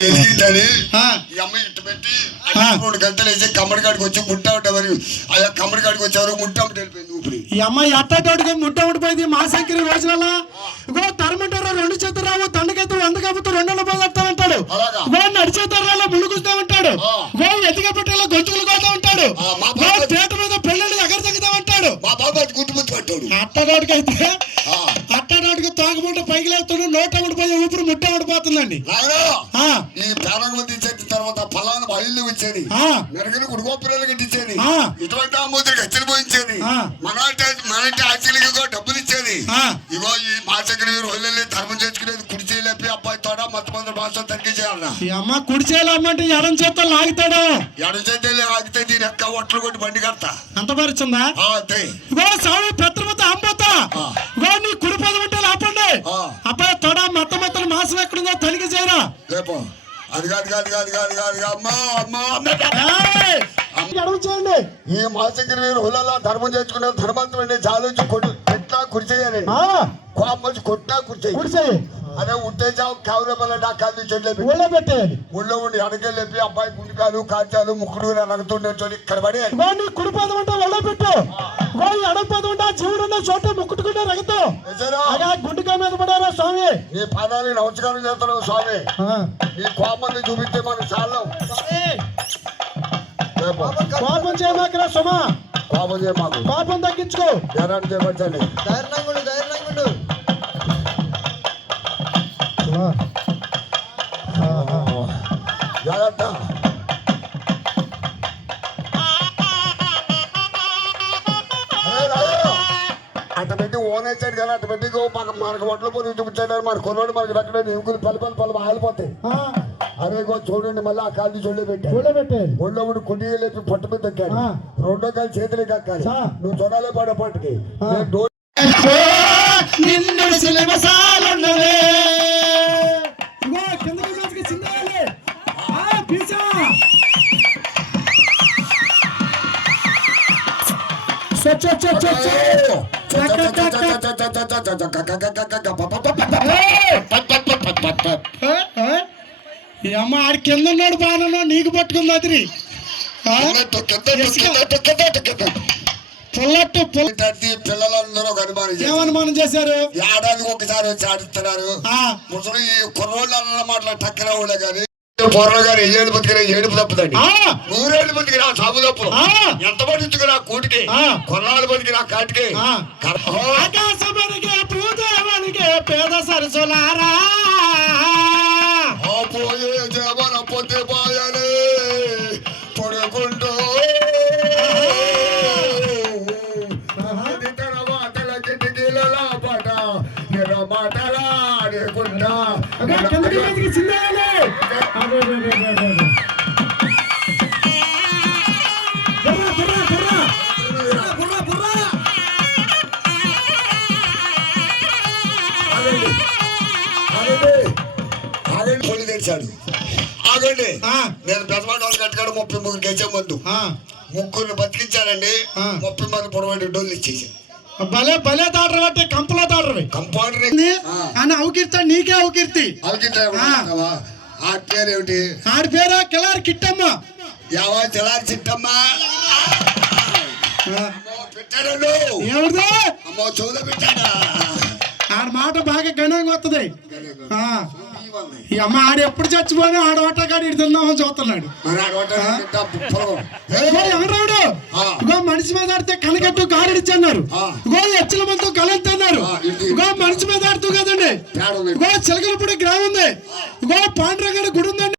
ఎదిగిందని ఆ. ఈ అమ్మాయి ఇట్టు పెట్టి. రెండు గంటలు వేసి కమ్మడి కాడికి వచ్చి ముట్టా ఉంటా మరి ఆ కమ్మడి కాడికి వచ్చేవారు ముట్టా వెళ్ళిపోయింది ఊపిరి. ఈ అమ్మాయి అట్టటోడికి ముట్ట ఉండిపోయింది మా సంఖ్య రోజులలో ఇగో తరమంటారు రెండు చేతులు రావు తండకైతే వంద కాకపోతే రెండు వందల రూపాయలు అంటాడు? ఇగో నడిచేతరాలో ముళ్ళుకుస్తా ఉంటాడు. ఆ. ఇగో ఎత్తుగా పెట్టేలా గొంతుకులు కోతా ఉంటాడు. చేత మీద పెళ్ళిళ్ళు ఎగర తగ్గుతా ఉంటాడు. మా బాబు అది గుర్తు ముద్దు పట్టాడు అయితే ఆ. అట్టడాడికి తాగుముంట పైకి లేస్తాడు నోట ఊపిరి ముట్ట ఆ, ఈ ప్రాణం తర్వాత ఫలానా బయలు వచ్చేది ఆ. మెరగని గుడిగోపురాలు కట్టించేది. ఇటువంటి ఆమోదరికి హెచ్చరి పోయించేది. మన మన ఇంటి ఆశలకి డబ్బులు ఇచ్చేది. ఇగో ఈ మాసగిరి రోజులే ధర్మం చేసుకునేది కుడి చేయలేపి అబ్బాయి తోడ మొత్తం మంది భాష తనిఖీ చేయాలన్నా ఈ అమ్మ కుడి చేయాలమ్మంటే ఎడం చేత లాగుతాడు? ఎడ చేతే ఆగితే దీని ఎక్క ఒట్లు కొట్టి బండి కడతా. అంత పరిచిందా అంతే. ఇగో స్వామి పెత్రమత అంబోతా. ఇగో నీ కుడి పదం అంటే ఆపండి ఆ. అబ్బాయి తొడ మత్త మత్తలు మాసం ఎక్కడుందో తనిఖీ చేయరా. లేపో. అది కాదు కాదు కాదు కాదు కాదు అమ్మా అమ్మా చేయండి. ఈ మాసగిరి మీరు హులలో ధర్మం చేసుకునే ధర్మంతం చాలించి కొట్టు. ఎట్లా కుడి చేయాలండి ఆ, కోపం కొట్టా కుడి చేయి అదే ఉత్తేజం కేవలం డాకాలు చెట్లే ఊళ్ళో పెట్టేయాలి. ఊళ్ళో ఉండి అడగలేపి అబ్బాయి గుండికాలు కాచాలు ముక్కుడు నగతుండే ఇక్కడ పడి ఇగో నీ కుడి పదం అంటే ఒళ్ళో పెట్టు. ఇగో ఈ ఎడం పదం అంటే జీవుడు ఉన్న చోట ముక్కుట్టుకుంటే రగతో. గుండెగా మీద పడారా స్వామి? నీ పాదాలకు నమస్కారం చేస్తున్నావు స్వామి. నీ కోపాన్ని చూపిస్తే మనకు చాలు కోపం చేయమాకరా సుమా. కోపం చేయ మాకు కోపం తగ్గించుకో. జాగ్రత్త అట్ట పెట్టి ఓన్ వేసాడు కానీ అట్ట పెట్టి మనకు మనకు ఒట్లు పోయి చూపించాడు మన కొనోడు మనకి రక్కలేదు ఇంకులు పలు పలు పలు ఆలిపోతాయి అరే చూడండి మళ్ళీ ఆ కాళ్ళు చూడలే పెట్టాడు ఒళ్ళో ఉండి కొద్దిగా లేపి పట్టు మీద తగ్గాడు. రెండో కాలు చేతులే కక్కాలి. నువ్వు చూడాలే పడే డోర్ నిన్ను సిలబసాలున్నదే ఈ అమ్మ ఆడి కింద ఉన్నాడు బాణంలో నీకు పట్టుకుంది అదిరి? పుల్లట్టు పుల్ల పిల్లలందరూ ఒక అనుమానం. ఏమనుమానం చేశారు ఏడాదికి ఒకసారి వచ్చి ఆడిస్తున్నారు ముసలి కుర్రోళ్ళు అన్న మాటలు టక్కన వాళ్ళే కానీ కానీ ఏడు బతికిన ఏడుపు తప్పుదండి. నూరేళ్ళు బతికిన సాగు తప్పులు ఆ. ఎంత బతికిన కూటికి? ఆ. కొన్నాళ్ళు బతికిన కాటికి. ఆకాశమనికే పేద సరసులారా నేను పెద్దవాడు వాళ్ళు కట్టుకాడు ముప్పై ముగ్గురు గెలిచే ముందు. ఆ, ముగ్గురు బతికించానండి. ముప్పై మంది పొడవండి డోళ్ళు ఇచ్చేసాను భలే భలే తాటరు అంటే కంపలో తాటరు కంపౌండర్ అవకీర్తి నీకే అవకీర్తి పేరు ఏమిటి? ఆడి పేరు? కిలారి కిట్టమ్మ. యావా చిలారి చిట్టమ్మా. ఆ, అమ్మో పెట్టాడు ఎవరిదో? అమ్మో చౌద పెట్టాడా? ఆడ మాట బాగా గణంగా వస్తుంది ఆ, ఈ అమ్మ ఆడు ఎప్పుడు చచ్చిపోయినా ఆడ వట్టగాడు ఇటు తిందామని చూస్తున్నాడు. మరి ఆడవట ఎవరాడు ఆ. ఇగో మనిషి మీద ఆడితే కనకట్టు గారెడిచ్చన్నారు ఆ. ఇగో ఎచ్చల మందు కలంతన్నారు. ఇగో మనిషి మీద ఆడుతూ కదండి. ఇగో చిలకలపూడి గ్రామం ఉంది. ఇగో పాండ్రంగడి గుడి ఉందండి.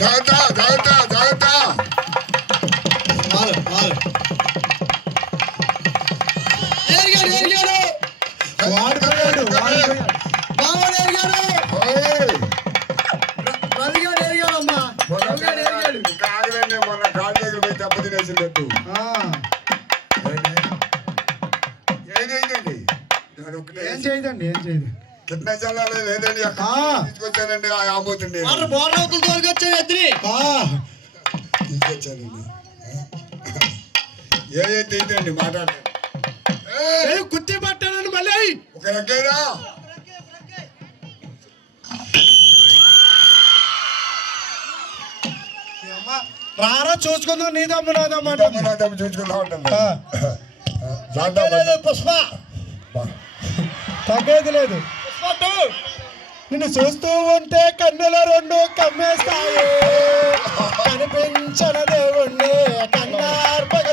ஜாதா ஜாதா ஜாதா. చల్లాలి లేదండి. తీసుకొచ్చానండి ఆ ఆంబోతుండే. వాటర్ బోర్డు అవుతుంది తోలుకొచ్చాడు ఎత్తిని తీసుకొచ్చానండి. ఏదైతే ఏంటండి మాట్లాడండి. కుర్చీ పట్టానండి మళ్ళీ. ఒక రకైనా రారా చూసుకుందాం నీ ఆ, చేద్దాం పుష్ప. తగ్గేది లేదు. నిన్ను చూస్తూ ఉంటే కన్నుల రెండు కమ్మేస్తాయి. కనిపించన దేవుణ్ణి కన్నార్పగ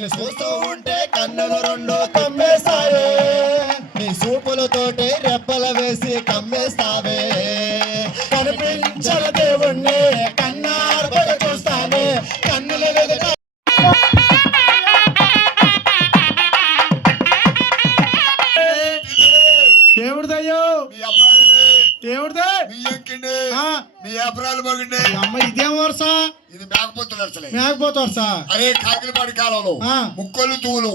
చూస్తూ ఉంటే కన్నులు రెండు కమ్మేస్తాయే నీ సూపులతోటి రెప్పల వేసి కమ్మేస్తావే. కనిపించల దేవుణ్ణి కన్నార్పగ చూస్తానే. కన్నుల ఏమిడిదయ్యో మీ అబ్రాలు మగండి అమ్మ ఇదేం వరుస? ఇది మేకపోతులు అసలే మేకపోతే వరుస. అరే కాలంలో. ముక్కలు తూలు.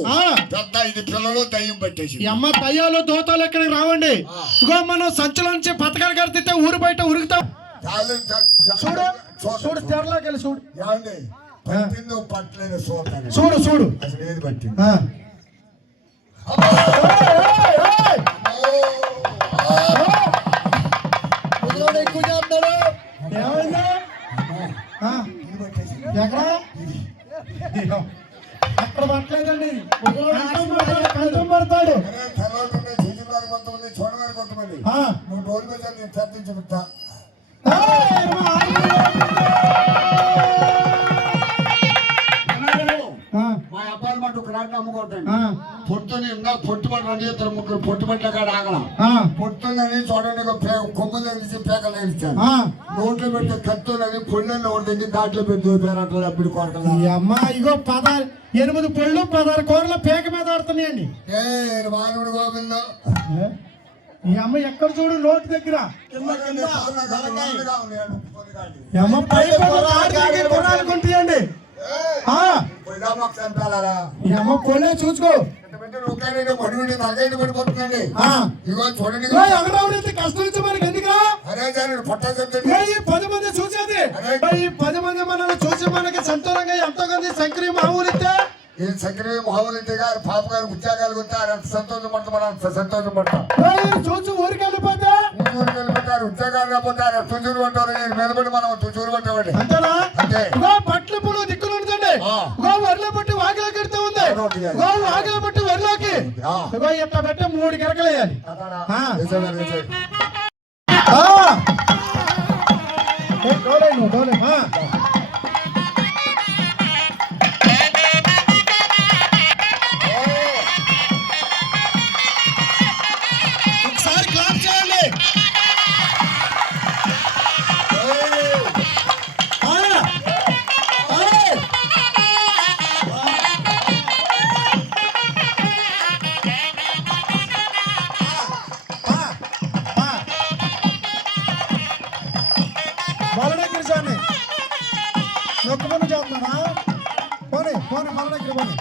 పెద్ద ఇది పిల్లలు దయ్యం పట్టేసి అమ్మ దయ్యాలు దోతాలు ఇక్కడికి రావండి. ఇగో మనం సంచులోంచి పథకాలు కడితే ఊరు బయట ఉరుకుతాం. చూడు చూడు, చూడు తెరలోకి చూడు. పట్టిందో పట్టలేదు చూస్తాను చూడు చూడు. అసలు ఏది పట్టింది? ఎక్కువ ఏమైంది? పట్టేసింది. ఎక్కడ. అక్కడ పట్టలేదండి. కంఠం పడతాడు, చూసేవారు కొంతమంది. నువ్వు డోలు మీద నేను చర్చించి మా అబ్బాయిలు మాట ఒక రాట అమ్ముకోవటండి ఆ, పొట్టుని ఇంకా పొట్టు పట్టు రెండు ఇద్దరు ముగ్గురు పొట్టు పట్ల కాడ ఆగలం. ఆ, పొట్టునని చూడండి కొమ్ములు తెలిసి పేకలు తెలిసాను. నోట్లో పెడితే కత్తులని పొళ్ళని ఒకటి తెచ్చి దాంట్లో పెట్టి దూపారు అప్పుడు ఈ అమ్మ ఇగో పదహారు ఎనిమిది పళ్ళు పదహారు కూరలు పేక మీద ఆడుతున్నాయండి. ఏ మానవుడు గోవిందో? ఈ అమ్మ ఎక్కడ చూడు నోటి దగ్గర. అమ్మ పై కొంటాయండి అమ్మ కొనే చూసుకో. చూడండి. కష్టం ఇచ్చే మనకి ఎందుకురా? పది మంది చూసేది. ఈ పది మంది మనల్ని చూసి మనకి సంతోషంగా ఎంతో కొంది సంక్రియ మామూలు ఇస్తే? ఈ సక్రియ మహాబలి గారు పాప గారు ఉద్యోగాలు గుర్తారు అంత సంతోషపడతారు అంత సంతోషపడతాం చూసి ఊరికి వెళ్ళిపోతే? తుజూరు వెళ్ళిపోతారు ఉద్యోగాలు రాకపోతారు తుజూరు పట్టారు నేను నిలబడి మనం తుజూరు పట్టామండి అంతేనా? అంతే. ఇగో పట్ల పులు దిక్కులు ఉందండి ఆ. ఇగో వరిలో పట్టి వాకిలో కడితే ఉంది ఒకటి కాదు. ఇగో వాకిలో పట్టి వరిలోకి ఆ. ఇగో ఇట్లా పెట్టి మూడు గిరకలు వేయాలి ఆ. నిజమే, నిజమే. ఆ. ఏ, డోలే నువ్వు, డోలే. ಭಾವನೆ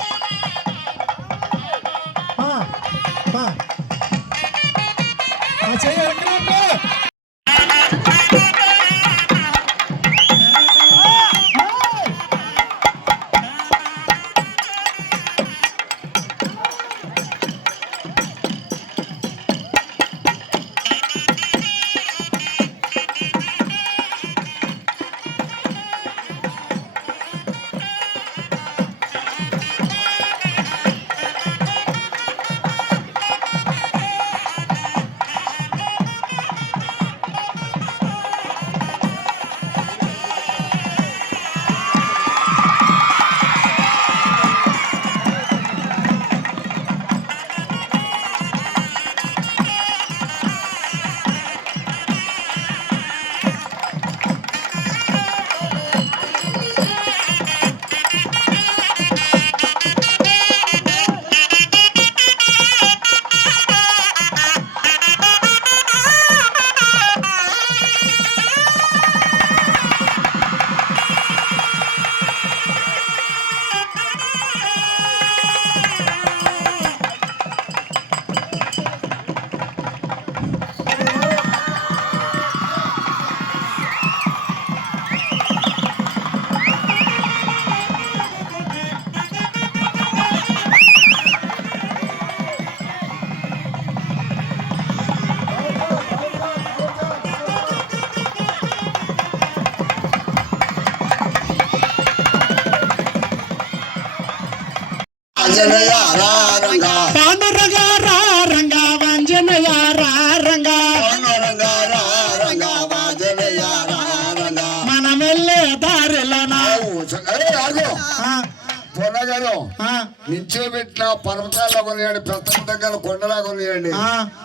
పర్వతాల్లో కొనియండి పెద్ద దగ్గర కొండలా కొనియండి.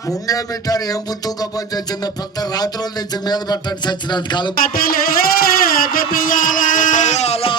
ముంగే పెట్టారు ఏం బుద్ధుకోపని తెచ్చిందో పెద్ద రాత్రులు తెచ్చి మీద పెట్టండి సచ్చినంత కాలం. అలా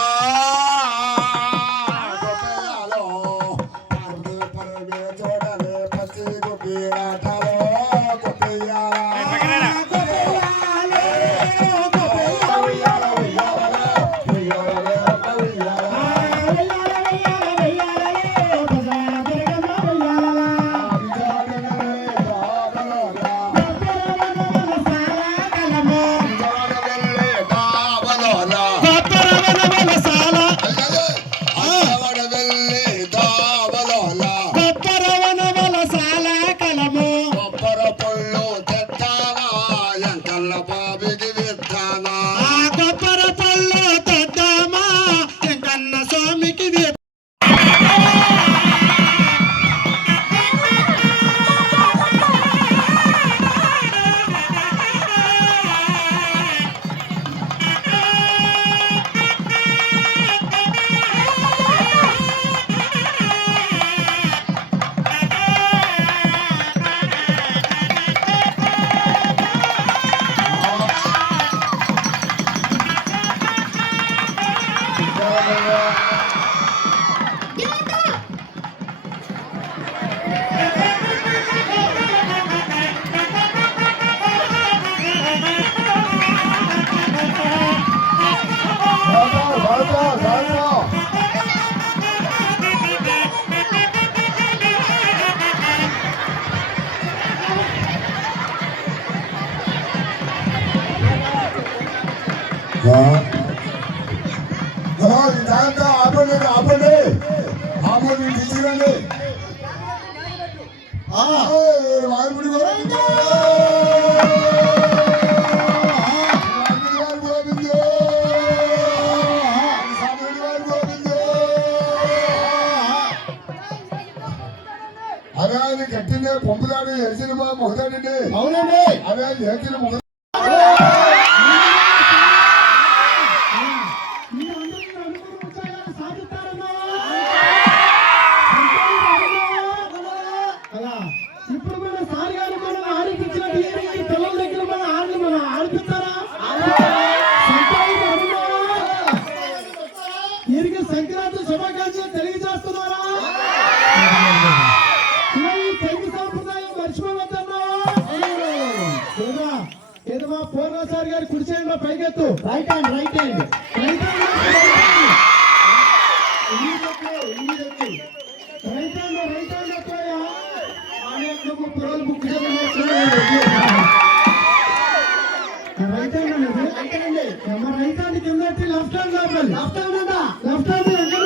రైట్ హ్యాండ్ అనేది రైట్ హ్యాండ్ మరి రైట్ హ్యాండ్ కింద లెఫ్ట్ హ్యాండ్ లోపలి లెఫ్ట్ హ్యాండ్ అంట లెఫ్ట్ హ్యాండ్ ఎక్కడ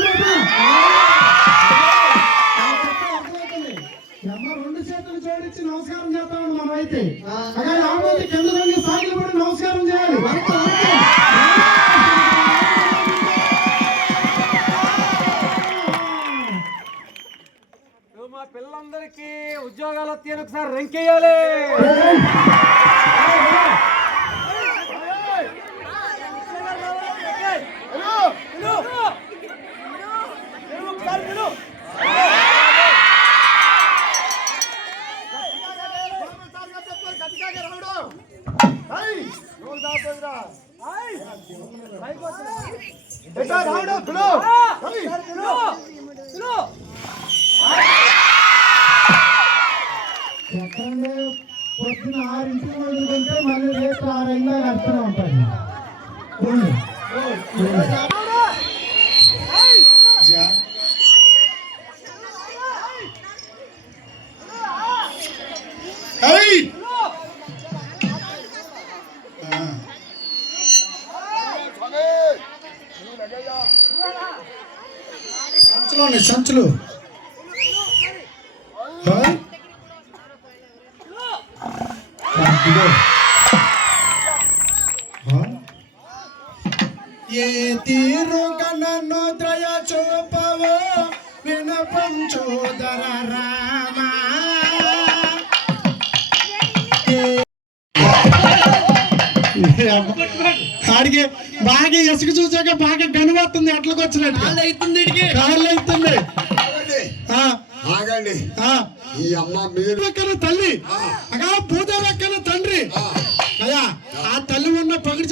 అమ్మ రెండు చేతులు జోడించి నమస్కారం చేస్తామండి మనం అయితే అలాగే కింద నుండి సాగిలు పడి నమస్కారం చేయాలి. మా పిల్లలందరికీ ఉద్యోగాలు వస్తాయని ఒకసారి రెంకేయాలి ఎక్కడనే పొద్దున ఆరింటికి మొదలుకుంటే మళ్ళీ రేపు ఆరైందా కడుతూనే ఉంటాను చేతిలో సంచులు? ఏ తీరుగా నన్ను దయ చూపవో వినపం రామా? ఆడికి బాగా ఇసుక చూసాక బాగా కనిపోతుంది ఎట్లకు వచ్చినట్టు. కాళ్ళు అవుతుంది ఆగండి. ఈ అమ్మ మీరు. పక్కన తల్లి. అగా పూజ పక్కన తండ్రి అయ్యా ఆ తల్లి ఉన్న పగిడి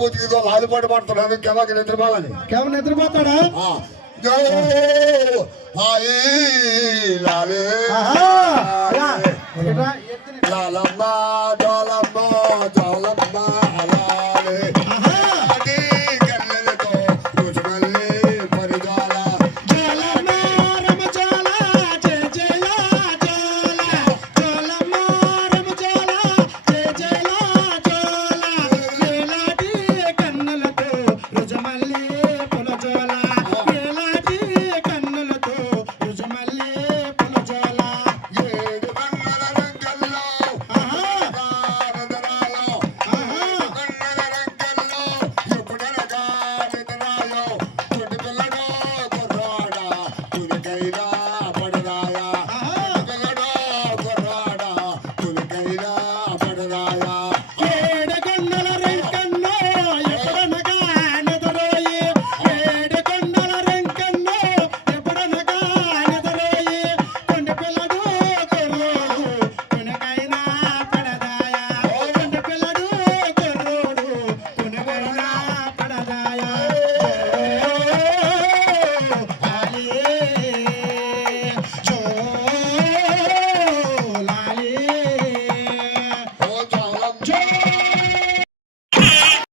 బూతికిదో లాలిపాటు పడుతున్నాను కెమకి నిద్రపోవాలని కెమ నిద్రపోతాడా? లాలమ్మ జోలమ్మ జోలమ్మ.